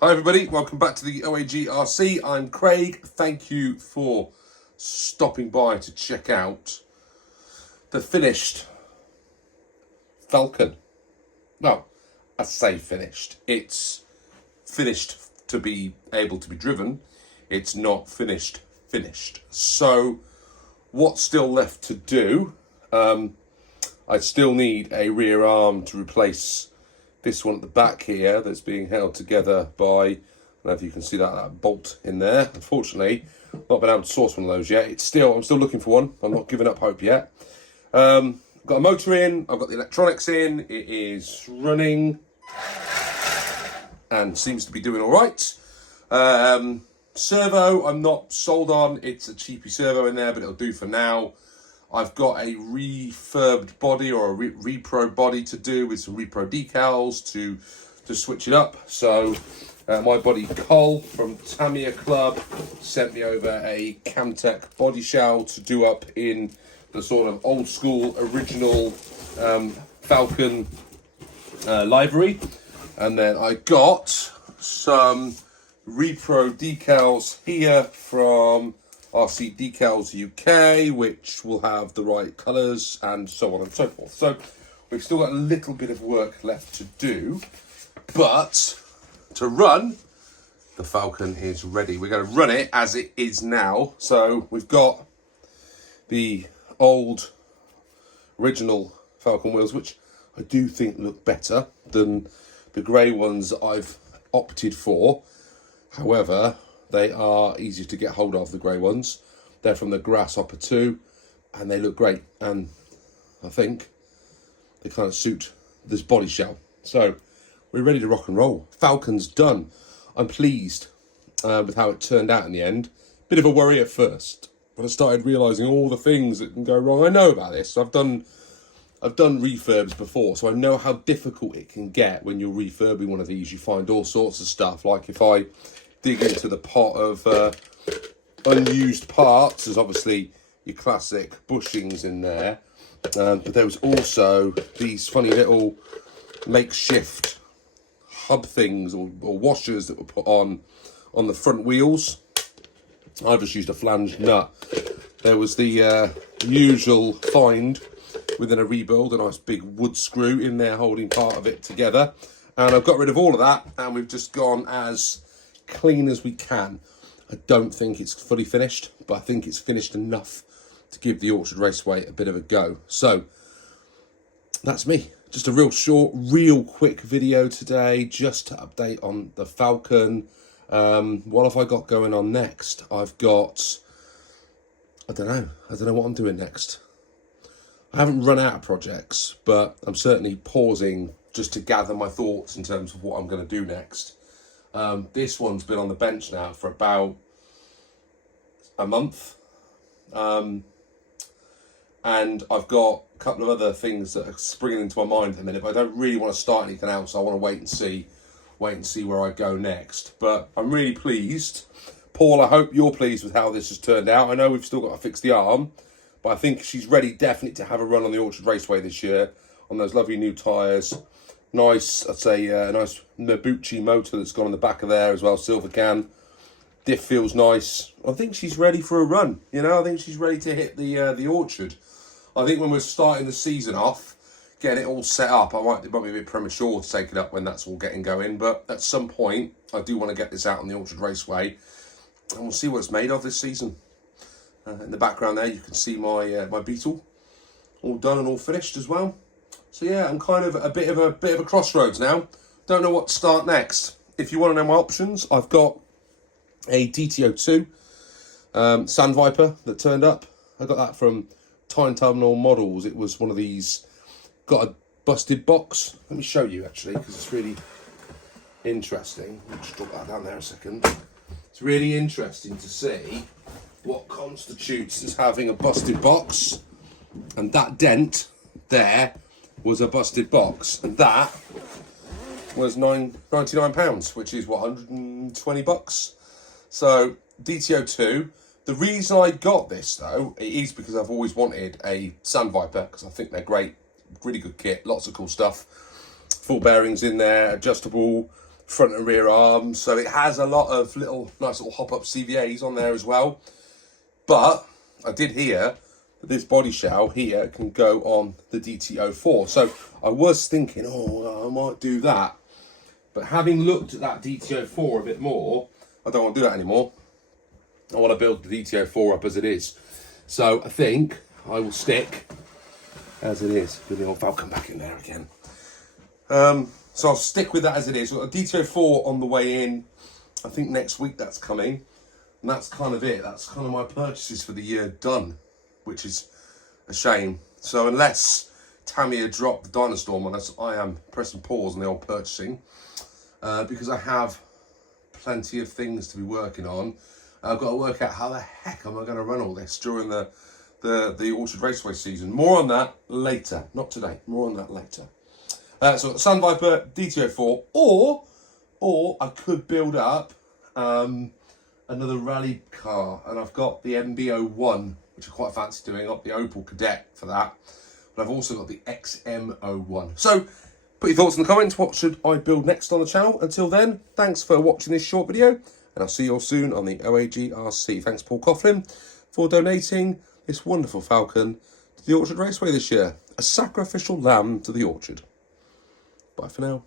Hi everybody, welcome back to the OAG I'm Craig. Thank you for stopping by to check out the finished Falcon. No, I say finished. It's finished to be able to be driven. It's not finished. So what's still left to do? I still need a rear arm to replace this one at the back here that's being held together by, I don't know if you can see that bolt in there. Unfortunately, not been able to source one of those yet. I'm still looking for one. I'm not giving up hope yet. Got a motor in, I've got the electronics in, it is running and seems to be doing all right. Servo, I'm not sold on. It's a cheapy servo in there, but it'll do for now. I've got a refurbed body or a repro body to do with some repro decals to switch it up. So my buddy Cole from Tamiya Club sent me over a Camtech body shell to do up in the sort of old school original Falcon livery. And then I got some repro decals here from RC Decals UK, which will have the right colours and so on and so forth. So we've still got a little bit of work left to do, but to run, the Falcon is ready. We're going to run it as it is now. So we've got the old original Falcon wheels, which I do think look better than the grey ones that I've opted for. However, they are easier to get hold of, the grey ones. They're from the Grasshopper 2, and they look great. And I think they kind of suit this body shell. So we're ready to rock and roll. Falcon's done. I'm pleased with how it turned out in the end. Bit of a worry at first, but I started realising all the things that can go wrong. I know about this. I've done refurbs before, so I know how difficult it can get when you're refurbing one of these. You find all sorts of stuff. Like if I dig into the pot of unused parts, there's obviously your classic bushings in there, but there was also these funny little makeshift hub things or washers that were put on the front wheels. I've just used a flanged nut. There was the usual find within a rebuild, a nice big wood screw in there holding part of it together, and I've got rid of all of that, and we've just gone as clean as we can. I don't think it's fully finished, but I think it's finished enough to give the Orchard Raceway a bit of a go. So that's me. Just a real short, real quick video today, just to update on the Falcon. What have I got going on next? I don't know what I'm doing next. I haven't run out of projects, but I'm certainly pausing just to gather my thoughts in terms of what I'm going to do next. This one's been on the bench now for about a month. And I've got a couple of other things that are springing into my mind at the minute, but I don't really want to start anything else. I want to wait and see where I go next. But I'm really pleased. Paul, I hope you're pleased with how this has turned out. I know we've still got to fix the arm, but I think she's ready definitely to have a run on the Orchard Raceway this year on those lovely new tyres. Nice, I'd say a nice Nobuchi motor that's gone on the back of there as well, silver can. Diff feels nice. I think she's ready for a run, you know. I think she's ready to hit the orchard. I think when we're starting the season off, getting it all set up, it might be a bit premature to take it up when that's all getting going, but at some point, I do want to get this out on the Orchard Raceway, and we'll see what it's made of this season. In the background there, you can see my Beetle, all done and all finished as well. So yeah, I'm kind of a bit of a crossroads now. Don't know what to start next. If you want to know my options, I've got a DTO2 Sand Viper that turned up. I got that from Time Terminal Models. It was one of these, got a busted box. Let me show you actually, because it's really interesting. I'll just drop that down there a second. It's really interesting to see what constitutes as having a busted box, and that dent there was a busted box, and that was £99, which is what, 120 bucks. So DTO2. The reason I got this though, it is because I've always wanted a Sand Viper, because I think they're great, really good kit, lots of cool stuff. Full bearings in there, adjustable front and rear arms. So it has a lot of nice little hop-up CVAs on there as well. But I did hear that this body shell here can go on the DT04. So I was thinking, oh, I might do that. But having looked at that DT04 a bit more, I don't want to do that anymore. I want to build the DT04 up as it is. So I think I will stick as it is. With the old Falcon back in there again. So I'll stick with that as it is. We've got a DT04 on the way in. I think next week that's coming. And that's kind of it. That's kind of my purchases for the year done, which is a shame. So unless Tamiya drop the Dinosaur on us, I am pressing pause on the old purchasing because I have plenty of things to be working on. I've got to work out how the heck am I going to run all this during the Orchard Raceway season. More on that later, not today. More on that later. So the Sun Viper DT04, or I could build up another rally car, and I've got the MB01, which I quite fancy doing. I've got the Opel Kadett for that, but I've also got the XM01. So put your thoughts in the comments. What should I build next on the channel? Until then, thanks for watching this short video, and I'll see you all soon on the OAG RC. Thanks Paul Coughlin for donating this wonderful Falcon to the Orchard Raceway this year. A sacrificial lamb to the orchard. Bye for now.